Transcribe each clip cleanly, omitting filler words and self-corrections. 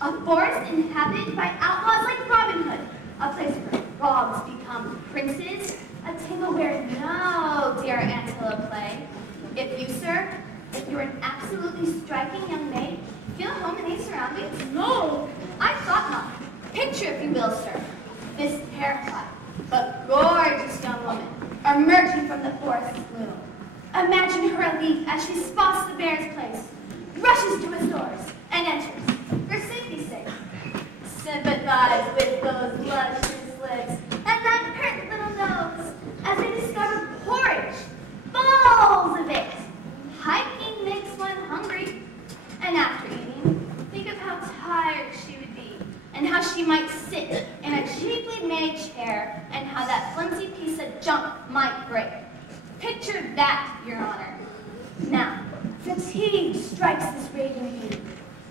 A forest inhabited by outlaws like Robin Hood. A place where frogs become princes. A table where no deer antelope play. If you, sir, if you're an absolutely striking young maid, feel home in these surroundings? No. I thought not. Picture, if you will, sir, this terrified but gorgeous young woman emerging from the forest's gloom. Imagine her relief as she spots the bear's place, rushes to its doors, and enters, for safety's sake. Sympathize with those luscious lips and that pert little nose as they discover porridge, bowls of it. Hiking makes one hungry, and after eating, think of how tired she would be, and how she might sit in a cheaply made chair, and how that flimsy piece of junk might break. Picture that, Your Honor. Now, fatigue strikes this raving beauty.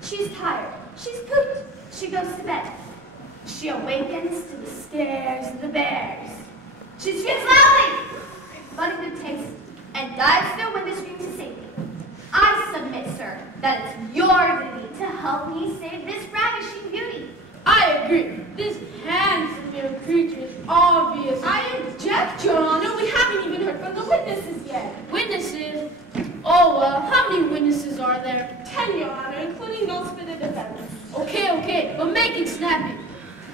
She's tired. She's pooped. She goes to bed. She awakens to the stares of the bears. She screams loudly, but in good taste, and dives through a window screen to safety. I submit, sir, that it's your duty to help me save this ravishing beauty. I agree. This handsome little creature is obvious. I object, Your Honor. We haven't even heard from the witnesses yet. Witnesses? Oh, well, how many witnesses are there? 10, Your Honor, including those for the defendant. Okay, but make it snappy.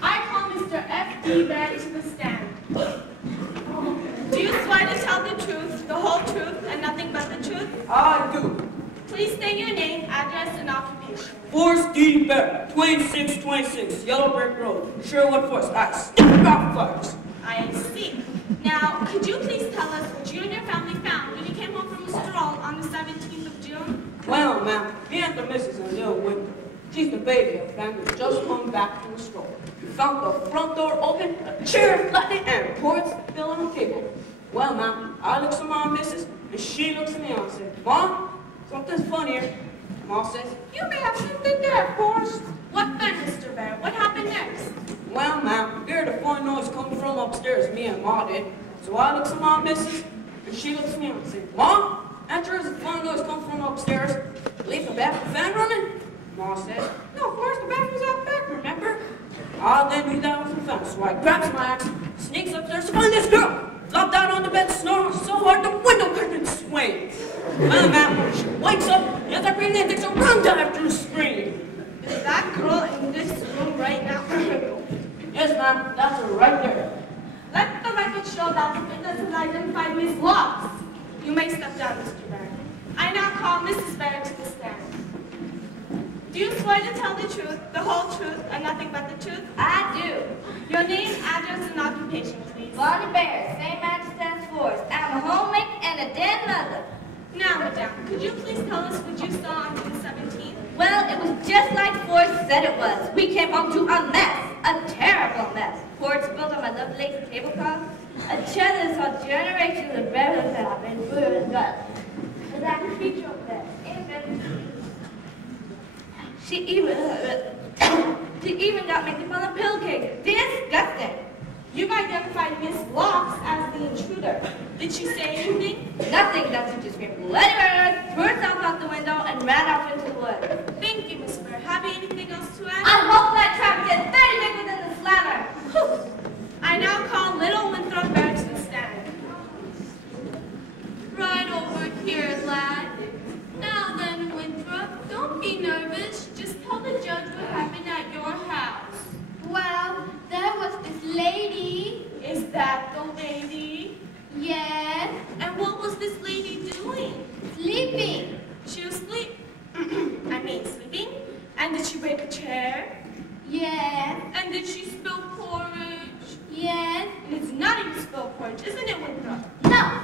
I call Mr. F.D. Barry to the stand. Do you swear to tell the truth, the whole truth, and nothing but the truth? I do. Please state your name, address, and occupation. Forrest D. Barry, 2626, Yellow Brick Road, Sherwood Forest. I stick rock fires. I see. Now, could you please tell us what you and your family found when you came home from Mr. Roll on the 17th of June? Well, ma'am, me and the missus and little window. She's the baby of family just come back from the store. We found the front door open, a chair flattened, and porridge still on the table. Well, ma'am, I looks at my missus, and she looks at me and says, Mom, something's funny here. Ma says, you may have something there, Forrest. What then, Mr. Bear? What happened next? Well, ma'am, we heard a funny noise coming from upstairs, me and Ma did. So I looks at my missus, and she looks at me and says, Mom, after there's a funny noise coming from upstairs, leave the bathroom fan running? Ma says, no, Forrest, the bathroom's out back, remember? I then knew that was the fan, so I grabs my axe, sneaks upstairs to find this girl. Flopped out on the bed, snoring so hard the window curtain swings. Well, ma'am, she wakes up, and that green takes a run after a scream. Is that girl in this room right now? Yes, ma'am, that's her right there. Let the record show that the witness has identified Miss Locks. You may step down, Mr. Barry. I now call Mrs. Barry to the stand. Do you swear to tell the truth, the whole truth, and nothing but the truth? I do. Your name, address, and occupation, please. Bonnie Bear, same address as Forrest. I'm a homemaker and a dead mother. Now, madame, could you please tell us what you saw on June 17th? Well, it was just like Forrest said it was. We came home to a mess, a terrible mess. Forrest spilled on my lovely lace tablecloth, a chair that saw generations of brothers that have been food and gut. And that creature over there, she even got me to on a pill cake. Disgusting. You've identified Miss Locks as the intruder. Did she say anything? Nothing. That's what she screamed. Bloody murder, threw herself out the window, and ran off into the woods. Thank you, Miss Bear. Have you anything else to add? I hope that trap gets very big within the slammer. Whew. I now call Little Winthrop Bear to the stand. Right over here, lad. Now then, Winthrop, don't be nervous. Just tell the judge what happened at your house. Well, there was this lady. Is that the lady? Yes. And what was this lady doing? Sleeping. She was sleeping. Sleeping? And did she break a chair? Yes. And did she spill porridge? Yes. And it's naughty to spill porridge, isn't it, Winthrop? No.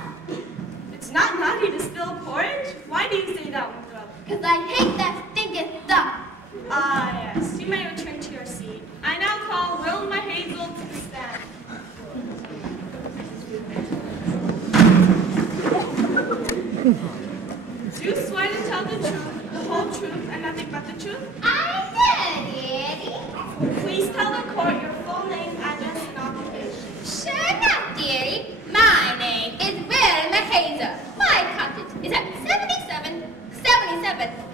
It's not naughty to spill porridge? Why do you say that, Winthrop? Because I hate that stinking stuff. Ah, yes. You may return to your seat. I now call Wilma Hazel to the stand. Do you swear to tell the truth, the whole truth, and nothing but the truth? I did, Daddy. Please tell the court your full name, address, and occupation. Sure enough, dearie. My name is Wilma Hazel. My cottage is at 77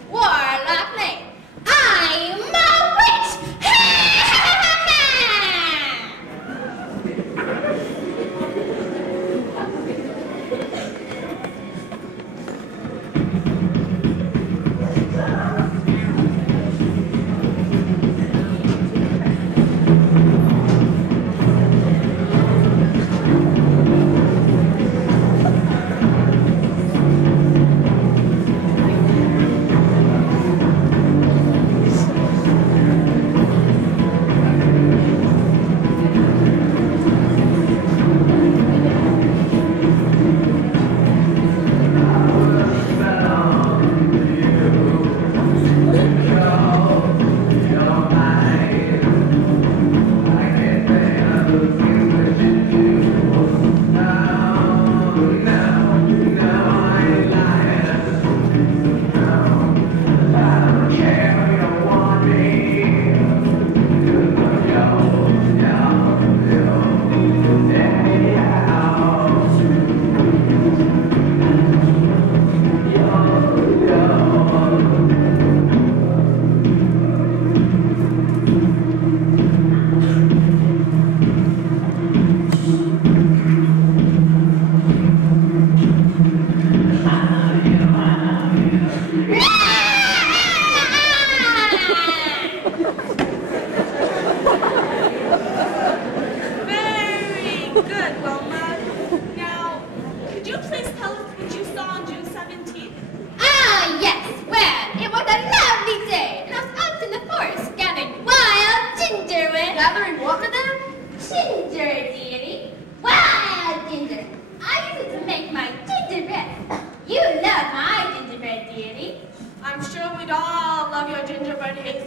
Warlock Lane. I'm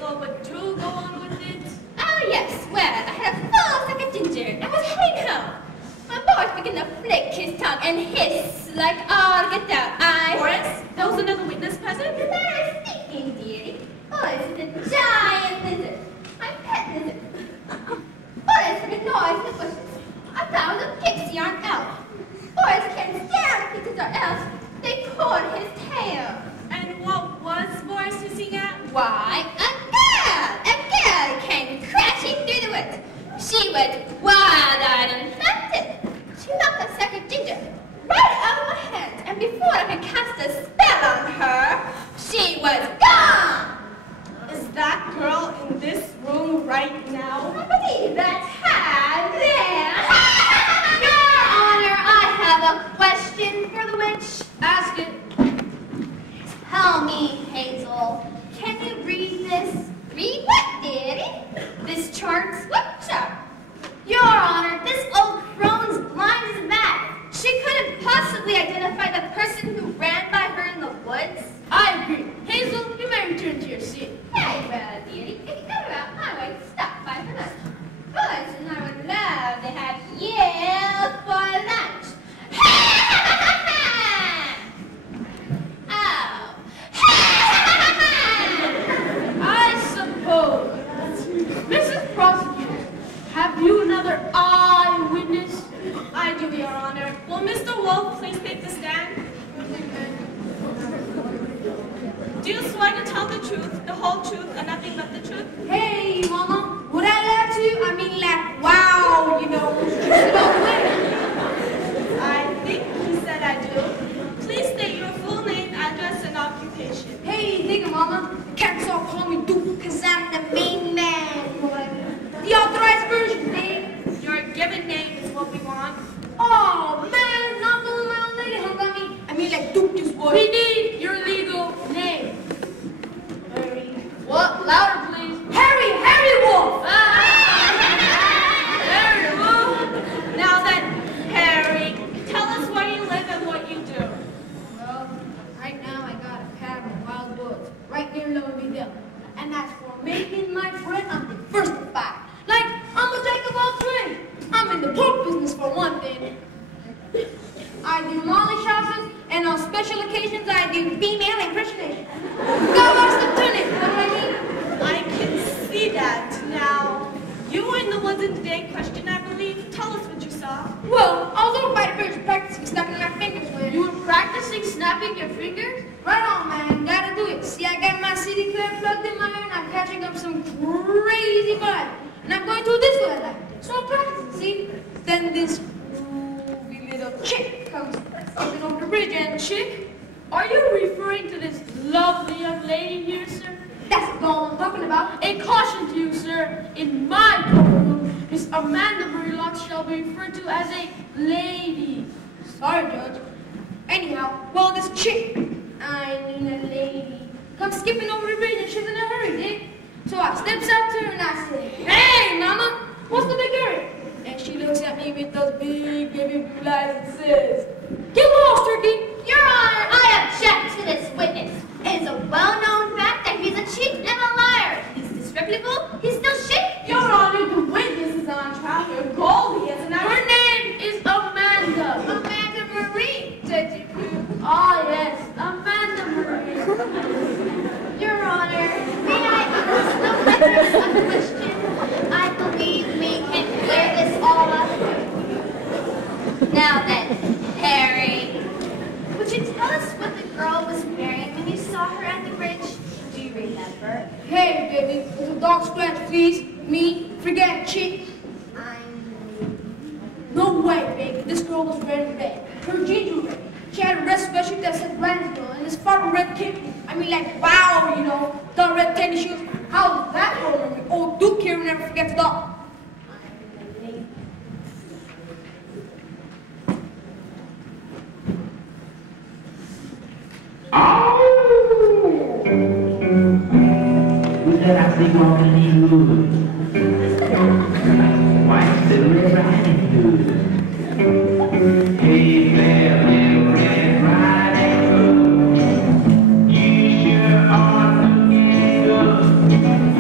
so, but do go on with it. Oh, yes. Well, I had a full sack of ginger and was heading home. My boss began to flick his tongue and hiss like all get out. Boris, there was another witness present. The matter is thinking, dearie. Boris is a giant lizard. My pet lizard. Boris heard a noise in the bushes. I thought it was a pixie or an elf. Boris can't stand pixies or elves. They pulled his tail. And what was Boris hissing at? Why, a girl came crashing through the woods. She was wild-eyed and frantic. She knocked a sack of ginger right out of my hands, and before I could cast a spell on her, she was gone. Is that girl in this room right now? I believe that's her there. Your Honor, I have a question for the witch. Ask it. Tell me, Hazel, can you read this? Read what, dearie? This chart? What chart? Your Honor, this old crone's blind as a bat. She couldn't possibly identify the person who ran by her in the woods. I agree. Hazel, you may return to your seat. Very well, dearie. If you ever out my way, stop by for lunch. Boys and I would love to have you for lunch. Oh. I suppose. Mrs. Prosecutor, have you another eyewitness? I do, Your Honor. Will Mr. Wolf please take the stand? Do you swear to tell the truth, the whole truth, and nothing but the truth? Hey, Mama, would I lie to you? I mean, like, wow, you know, just about women. I think he said I do. Please state your full name, address, and occupation. Hey, nigga, Mama, the cats all call me Duke, cause I'm the main man, boy. The authorized version, babe. Your given name is what we want. Oh, man, not the one my old lady hung on me. I mean, like, Duke this boy. We need your legal name. Harry. What? Louder, please. Harry Wolf. Harry Wolf. Now then, Harry, tell us where you live and what you do. Well, right now I got a cabin in wild woods, right near Louisville. And that's for making my bread, I'm diversified. Like, I'm a jack of all trades. I'm in the pork business for one thing. I do molly shoppers, and on special occasions I do female impersonation. Go watch the tunic, you know what I mean? I can see that. Now, you were in the woods in the day question, I believe. Tell us what you saw. Well, I was over by the bridge practicing snapping my fingers with it. You were practicing snapping your fingers? Right on, man. Gotta do it. See, I got my CD player plugged in my ear, and I'm catching up some crazy vibe. And I'm going to a disco at night. So I'm practicing, see? Then this groovy little chick comes skipping over the bridge, and Chick? Are you referring to this lovely young lady here, sir? that's the girl I'm talking about. A caution to you, sir. In my courtroom, Miss Amanda Murlock shall be referred to as a lady. Sorry, Judge. Anyhow, well, this chick, I mean a lady, comes skipping over the bridge, and she's in a hurry, dig? So I steps up to her, and I say, "Hey, mama, what's the big hurry?" And she looks at me with those big baby blue eyes and says, "Get lost, turkey." Your Honor, I object to this witness. It is a well-known fact that he's a cheat and a liar. He's disreputable. He's still shit. Your Honor, the witness is on trial here. Goldie is an Her name is Amanda. Amanda Marie, Judge Pooh. Ah, yes, Amanda Marie. Your Honor, may I ask the witness a question? I believe we can clear this all up. Now then, Harry, would you tell us what the girl was wearing when you saw her at the bridge? Do you remember? Hey, baby, there's a dog scratch, please. Me, forget chick. No way, baby. This girl was wearing red. Her jeans were red. She had a red sweatshirt that said Lansdale and this fucking red cape. I mean, like, wow, you know, the red tennis shoes. How was that for me? Old Duke here will never forget the dog. Who's that I see walking in the woods? White Silver Riding Hood. Hey there, little Red Riding Hood. You sure are looking good.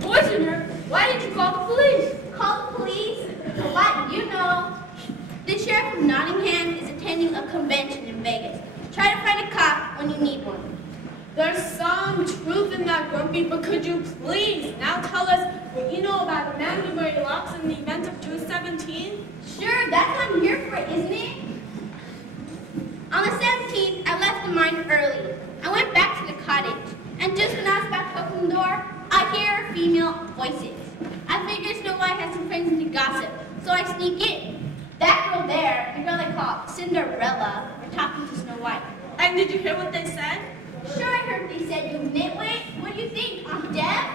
Poison isn't her. Why didn't you call the police? Call the police? What? You know. The sheriff of Nottingham is attending a convention in Vegas. Try to find a cop when you need one. There's some truth in that, Grumpy, but could you please now tell us what you know about the mandatory locks in the event of June 17th? Sure, that's what I'm here for, isn't it? On the 17th, I left the mine early. I went back to the cottage, and just when I was about to open the door, I hear female voices. I figured Snow White has some friends into gossip, so I sneak in. That girl there, the girl they call Cinderella, were talking to Snow White. And did you hear what they said? Sure, I heard they said, you nitwit. What do you think? I'm deaf?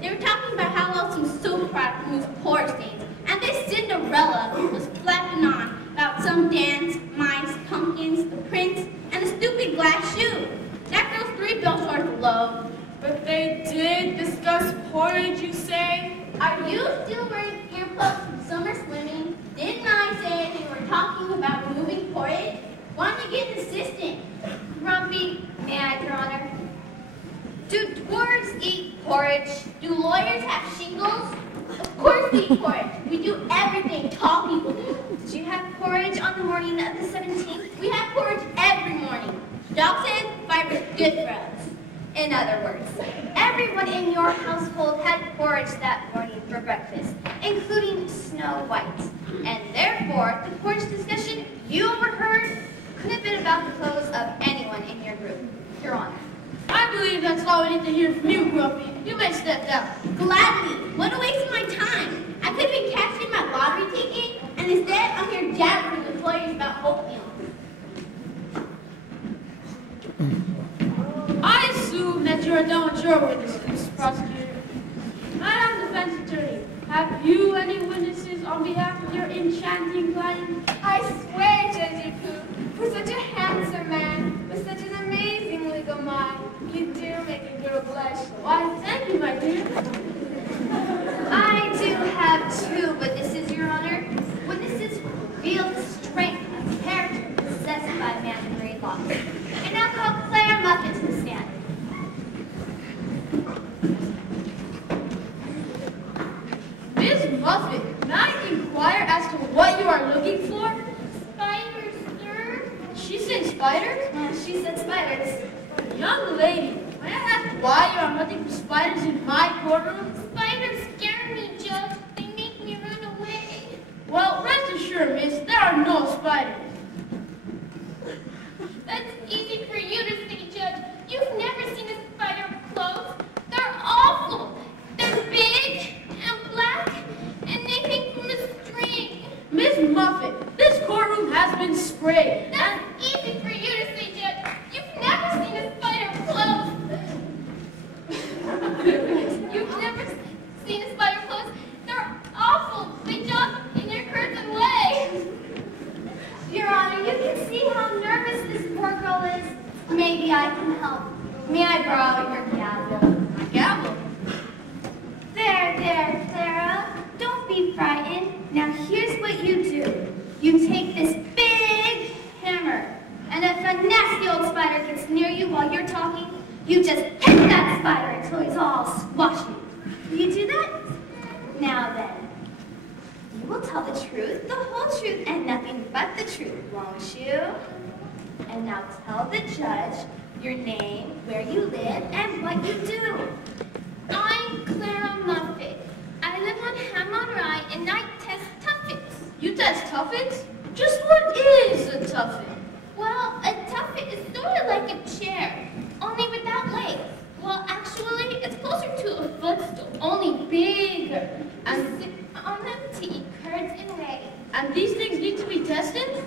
They were talking about how well some soap product removes pore stains, and this Cinderella was flapping on about some dance, mice, pumpkins, the prince, and a stupid glass shoe. That girl's 3 bells short of low. But they did discuss porridge, you say? Are you still wearing earplugs from summer swimming? Didn't I say they were talking about removing porridge? Why don't you get an assistant? Grumpy, may I, Your Honor? Do dwarves eat porridge? Do lawyers have shingles? Of course we eat porridge. We do everything tall people do. Did you have porridge on the morning of the 17th? We have porridge every morning. Doc says fiber's good for us. In other words, everyone in your household had porridge that morning for breakfast, including Snow White. And therefore, the porridge discussion you overheard could have been about the clothes of anyone in your group, Your Honor. I believe that's all we need to hear from you, Grumpy. You may step down. Gladly. What a waste of my time. I could have been cashing my lottery ticket, and instead I'm here jabbering with lawyers about oatmeal. I assume that you are done with your witnesses, prosecutor. Madam Defense Attorney, have you any witnesses on behalf of your enchanting client? I swear, Judge Pooh, for such a handsome man with such an amazing legal mind, you do make a girl blush. Why, thank you, my dear. I do have 2 witnesses, Your Honor. Witnesses who reveal the strength of character possessed by mandatory law. And I'll call Claire Muffin to the stand. Miss Muffin, may I inquire as to what you are looking for? Spiders, sir? She said spiders? She said spiders. Young lady, may I ask why you are hunting for spiders in my courtroom? Spiders scare me, Judge. They make me run away. Well, rest assured, miss, there are no spiders. That's easy for you to say, Judge. You've never seen a spider up close. They're awful. They're big and black, and they hang from a string. Miss Muffin, this courtroom has been sprayed. That's easy for you to say, Judge. You've never seen a spider up close. You've never seen a spider close. They're awful. They jump in your curtain way. Your Honor, you can see how nervous this poor girl is. Maybe I can help. May I borrow your gavel? My gavel? There, Clara. Don't be frightened. Now here's what you do. You take this big hammer, and if a nasty old spider gets near you while you're talking, you just hit that spider until he's all squashy. Will you do that? Now then, you will tell the truth, the whole truth, and nothing but the truth, won't you? And now tell the judge your name, where you live, and what you do. I'm Clara Muffet. I live on Hammond Rye, and I test tuffets. You test tuffets? Just what is a tuffet? Well, a tuffet is sort of like a chair, only without legs. Well, actually, it's closer to a footstool, only bigger. And sit on them to eat curds and whey. And these things need to be tested?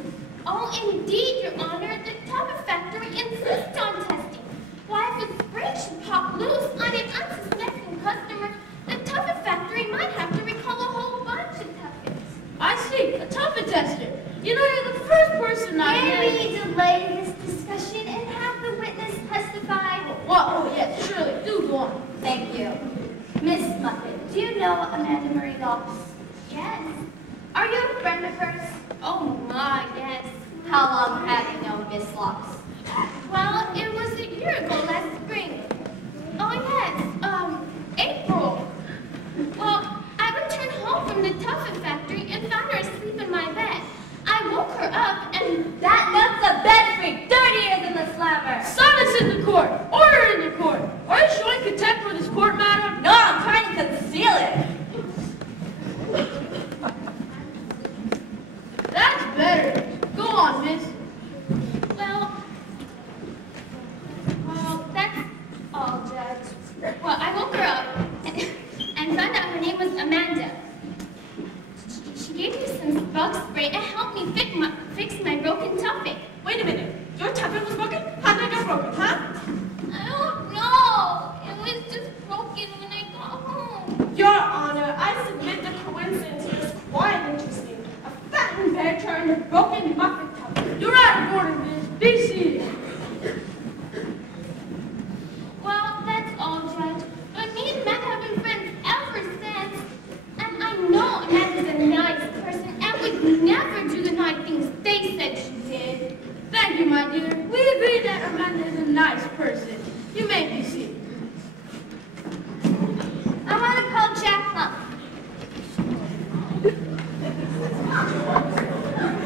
Oh, indeed, Your Honor. The tuffet factory insists on testing. Why, if a spring should pop loose on an unsuspecting customer, the tuffet factory might have to recall a whole bunch of tuffets. I see, a tuffet tester. You know, you're the first person I May we delay this discussion and have the witness testify? What? Oh, yes, surely. Do go on. Thank you. Miss Muffet, do you know Amanda Marie Locks? Yes. Are you a friend of hers? Oh my, yes. How long have you known Miss Locks? Well, it was a year ago last spring. Oh yes, broken muffin cup. You're out of order, miss. Be seated. Well, that's all, Judge. But me and Amanda have been friends ever since. And I know Amanda's a nice person and would never do the nice things they said she did. Thank you, my dear. We agree that Amanda is a nice person. You may be seated. I want to call Jack Plum.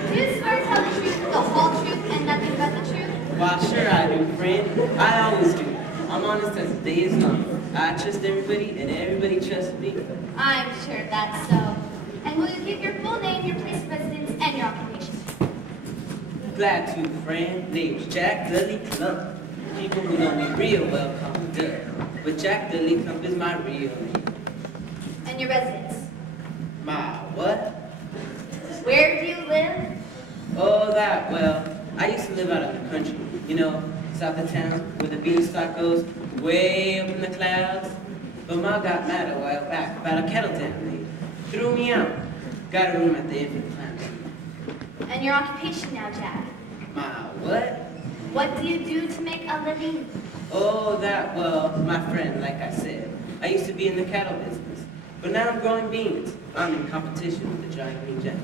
Do you swear to tell the truth, the whole truth, and nothing but the truth? Why, sure I do, friend. I always do. I'm honest as the day is long. I trust everybody, and everybody trusts me. I'm sure that's so. And will you give your full name, your place of residence, and your occupation? Glad to, friend. Name's Jack Dudley Clump. People who know me real well call me Dud. But Jack Dudley Clump is my real name. And your residence? My what? Where do you live? Oh, that, well, I used to live out in the country. You know, south of town, where the beanstalk goes way up in the clouds. But Ma got mad a while back about a kettle dam leak. Threw me out. Got a room at the infant plant. And your occupation now, Jack? My what? What do you do to make a living? Oh, that, well, my friend, like I said. I used to be in the cattle business. But now I'm growing beans. I'm in competition with the giant green jack.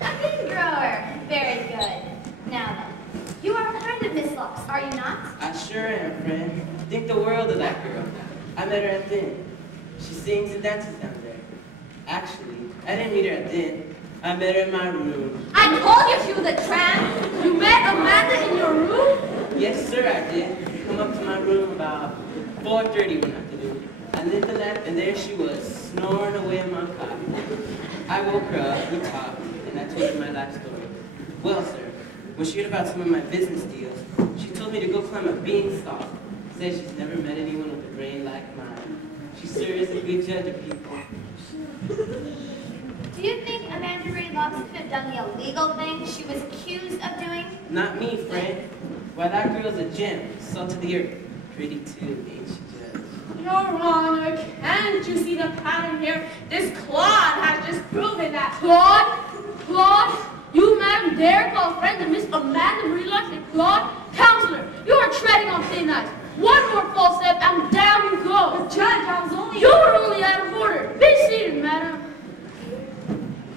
A bean grower. Very good. Now then, you are a friend of Miss Locke's, are you not? I sure am, friend. Think the world of that girl. I met her at the inn. She sings and dances down there. Actually, I didn't meet her at the inn. I met her in my room. I told you she was a tramp. You met Amanda in your room? Yes, sir, I did. Come up to my room about 4:30 one afternoon. I lit the lamp, and there she was, snoring away in my cot. I woke her up, we talked, and I told her my life story. Well, sir, when she heard about some of my business deals, she told me to go climb a beanstalk. Said she's never met anyone with a brain like mine. She sure is a good judge of people. Do you think Amanda Ray Locks could have done the illegal thing she was accused of doing? Not me, friend. Why, that girl's a gem, salt of the earth. Pretty too, ain't she, Judge? Your Honor, can't you see the pattern here? This Claude has just proven that. Claude? Claude? You, madam, dare call friend of Miss Amanda Relux and Claude? Counselor, you are treading on thin ice. One more false step and down you go. But Judge, I was only... You were only out of order. Be seated, madam.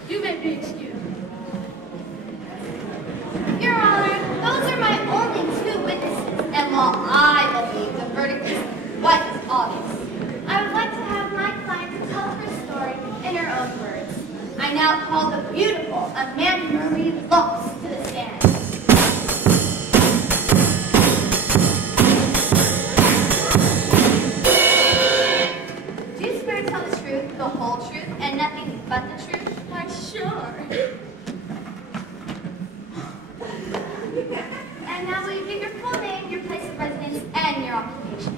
You may be excused. Your Honor, those are my only two witnesses, and while I believe the verdict is quite obvious, I would like to have my client tell her story in her own words. I now call the beautiful Amanda Marie Lux to the stand. Do you swear to tell the truth, the whole truth, and nothing but the truth? Why, sure. And now will you give your full name, your place of residence, and your occupation?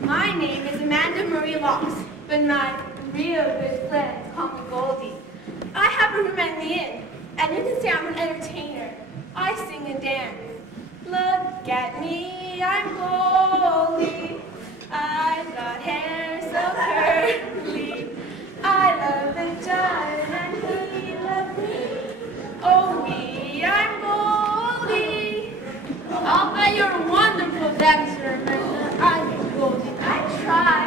My name is Amanda Marie Locks, but my real good friends call me Goldie. I have a room at the inn, and you can say I'm an entertainer. I sing and dance. Look at me, I'm Goldie. I've got hair so curly. I love the judge and he loves me. Oh me, I'm Goldie. I'll bet you're a wonderful dancer, Amanda. I think Goldie. I try.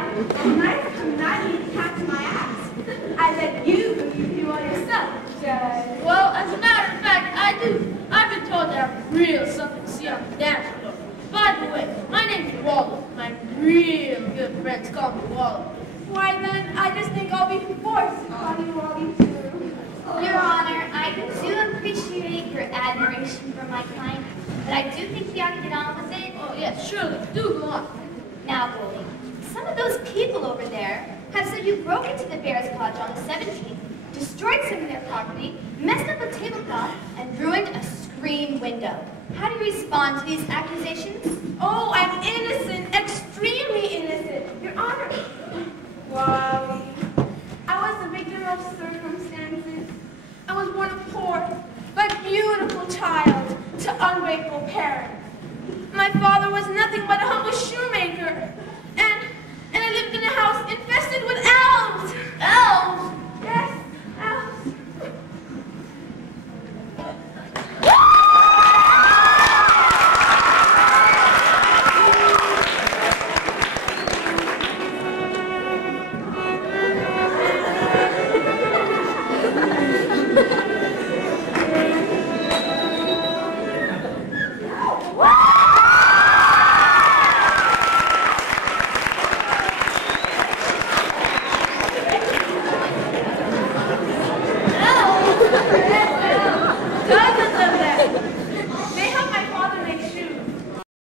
When I come out, you catch my ass. I let you do all yourself, Judge. Well, as a matter of fact, I do. I've been told that I'm real something to see on the dance floor. By the way, my name's Wally. My real good friends call me Wally. Why then, I just think I'll be forced to call you Wally too. Your Honor, I do appreciate your admiration for my client, but I do think we ought to get on with it. Oh, yes, surely. Do go on. Now, Goldie, some of those people over there have said you broke into the Bears Cottage on the 17th, destroyed some of their property, messed up a tablecloth, and ruined a screen window. How do you respond to these accusations? Oh, I'm innocent, extremely innocent, Your Honor. Why,